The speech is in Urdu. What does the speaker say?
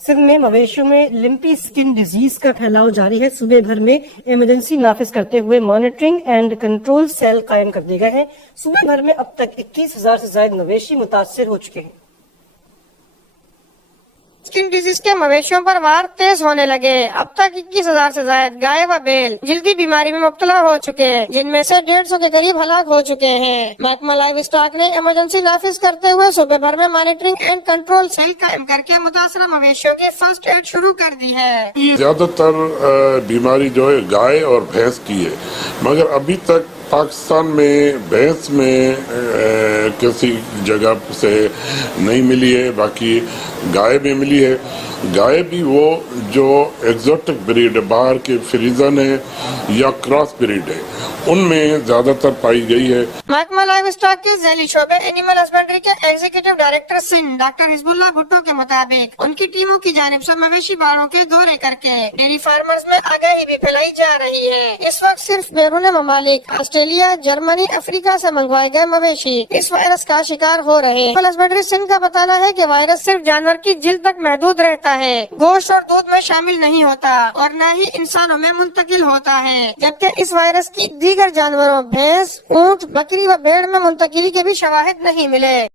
سندھ میں مویشیوں میں لمپی سکن ڈیزیز کا پھیلاؤ جاری ہے. صوبے بھر میں ایمرجنسی نافذ کرتے ہوئے مانیٹرنگ اینڈ کنٹرول سیل قائم کر دیے گئے ہیں. صوبے بھر میں اب تک 21,000 سے زائد مویشی متاثر ہو چکے ہیں. سکن ڈیزیز کے مویشیوں پر وار تیز ہونے لگے. اب تک 21,000 سے زائد گائے و بیل جلدی بیماری میں مبتلا ہو چکے ہیں، جن میں سے 150 کے قریب ہلاک ہو چکے ہیں. محکمہ لائیو اسٹاک نے ایمرجنسی نافذ کرتے ہوئے صوبے بھر میں مانیٹرنگ اینڈ کنٹرول سیل قائم کر کے متاثرہ مویشیوں کی فرسٹ ایڈ شروع کر دی ہے. زیادہ تر بیماری جو ہے گائے اور بھینس کی ہے، مگر ابھی تک پاکستان میں بھینس میں کسی جگہ سے نہیں ملی ہے. باقی گائے میں ملی ہے. گائے بھی وہ جو ایگزوٹک بریڈ ہے، باہر کے فریزن ہے یا کراس بریڈ ہے، ان میں زیادہ تر پائی گئی ہے. محکمہ لائیو اسٹاک کے ذیلی شعبے اینیمل ہسبینڈری کے ایگزیکٹو ڈائریکٹر سندھ ڈاکٹر حزب اللہ بھٹو کے مطابق ان کی ٹیموں کی جانب سے مویشی باڑوں کے دورے کر کے ڈیری فارمرز میں آگاہی بھی پھیلائی جا رہی ہے. اس وقت صرف بیرون ممالک آسٹریلیا، جرمنی، افریقہ سے منگوائے گئے مویشی اس وائرس کا شکار ہو رہے ہیں. اینیمل ہسبینڈری سندھ کا بتانا ہے کہ وائرس صرف جانور کی جلد تک محدود رہتا ہے، گوشت اور دودھ میں شامل نہیں ہوتا اور نہ ہی انسانوں میں منتقل ہوتا ہے، جبکہ اس وائرس کی دیگر جانوروں بھینس، اونٹ، بکری و بھیڑ میں منتقلی کے بھی شواہد نہیں ملے.